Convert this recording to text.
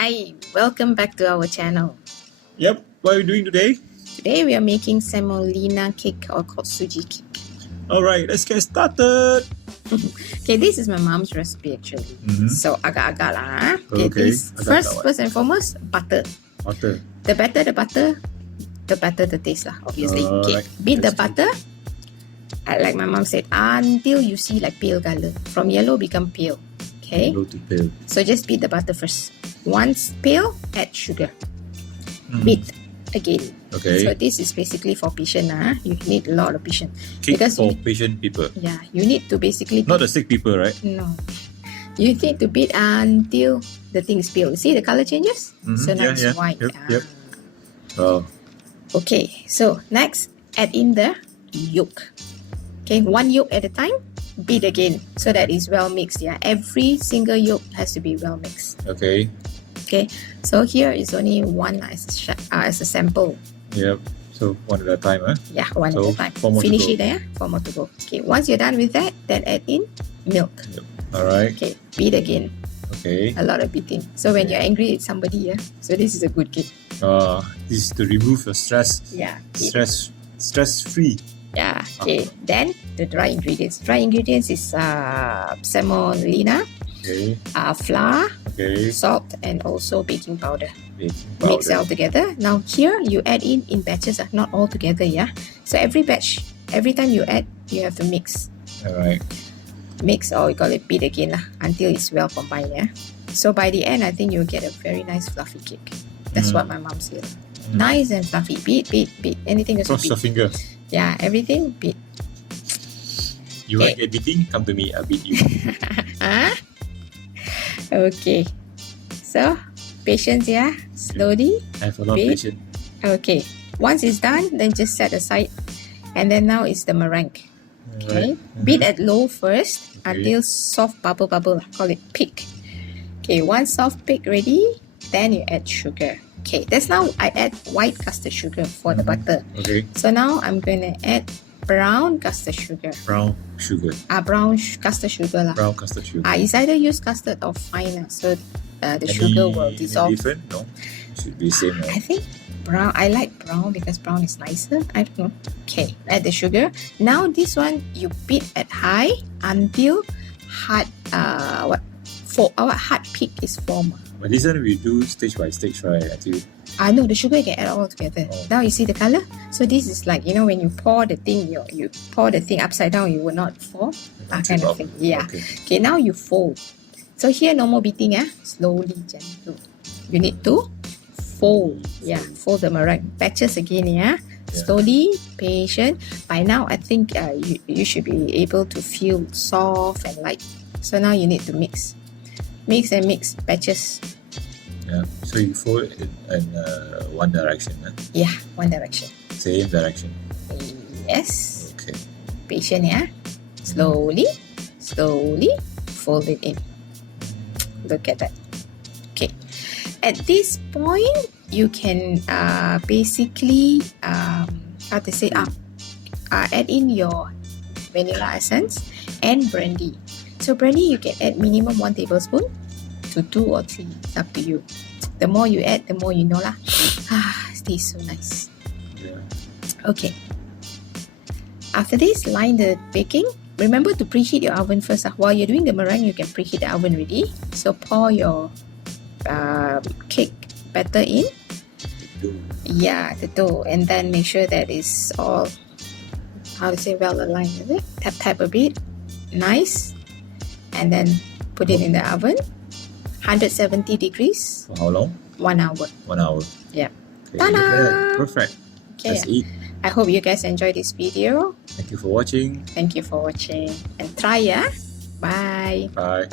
Hi, welcome back to our channel. Yep, what are we doing today? Today we are making semolina cake or called Sugee Cake. Alright, let's get started. Okay, this is my mom's recipe actually. So agak-agak lah. Okay, First and foremost, butter. Butter. The better the butter, the better the taste lah, obviously. Okay, beat the butter. Like my mom said, until you see like pale color. From yellow become pale. Okay. Yellow to pale. So just beat the butter first. Once pale, add sugar. Beat again. Okay. So this is basically for patient. You need a lot of patience. Cake because for patient people. Yeah, you need to basically Not the sick people, right? No. You need to beat until the thing is pale. See the color changes? So now it's white. Yep. Oh. Okay, so next add in the yolk. Okay, one yolk at a time. Beat again so that it's well mixed. Yeah, every single yolk has to be well mixed. Okay. Okay, so here is only one as a sample. Yep. So one at a time, huh? Yeah, one at a time. Finish it there. 4 more to go. Okay, once you're done with that, then add in milk. Yep. Alright. Okay, beat again. Okay. A lot of beating. So when you're angry at somebody, so this is a good cake. This is to remove your stress. Yeah. Stress free. Yeah. Okay. Then the dry ingredients. Dry ingredients is semolina, flour, salt, and also baking powder. Mix it all together. Now here you add in batches, not all together. Yeah. So every batch, every time you add, you have to mix. Alright. Mix, or you call it beat again until it's well combined. Yeah. So by the end, I think you'll get a very nice fluffy cake. That's what my mom said. Nice and fluffy. Beat. Anything else? Cross your fingers. Yeah, everything beat. You want to get beating? Come to me, I'll beat you. Okay. So, patience, yeah. Slowly. I have a lot of patience. Okay. Once it's done, then just set aside. And then now is the meringue. Okay. Beat at low first until soft bubble. Call it peak. Okay. Once soft peak ready, then you add sugar. Okay, that's now I add white custard sugar for the butter. Okay. So now I'm going to add brown custard sugar. Brown sugar. Brown custard sugar lah. Brown custard sugar. It's either use custard or fine. So the sugar will dissolve. Different? No? Should be the same. Right? I think brown. I like brown because brown is nicer. I don't know. Okay, add the sugar. Now this one you beat at high until hard hard peak is formed. But this one we do stage by stage, right? No, the sugar you can add all together. Now you see the color? So this is like, when you pour the thing, you pour the thing upside down, you will not fall. That kind of thing. Yeah. Okay, now you fold. So here no more beating, slowly, gentle. You need to fold. Yeah, fold the meringue. Batches again, slowly, patient. By now, I think you should be able to feel soft and light. So now you need to mix. Mix and mix batches. Yeah, so you fold it in one direction, huh? Yeah, one direction. Same direction. Yes. Okay. Patient, Slowly, fold it in. Look at that. Okay. At this point, you can basically add in your vanilla essence and brandy. So brandy you can add minimum 1 tablespoon to 2 or 3. It's up to you. The more you add, the more you know lah. It tastes so nice. Yeah. Okay. After this, line the baking. Remember to preheat your oven first. While you're doing the meringue, you can preheat the oven already. So pour your cake batter in. Yeah, the dough, and then make sure that it's all well aligned. Is it? Tap a bit. Nice. And then put it in the oven, 170 degrees. For how long? 1 hour. 1 hour. Yeah. Okay. Ta-da! Perfect. Okay. Let's eat. I hope you guys enjoyed this video. Thank you for watching. Thank you for watching. And try, Bye. Bye.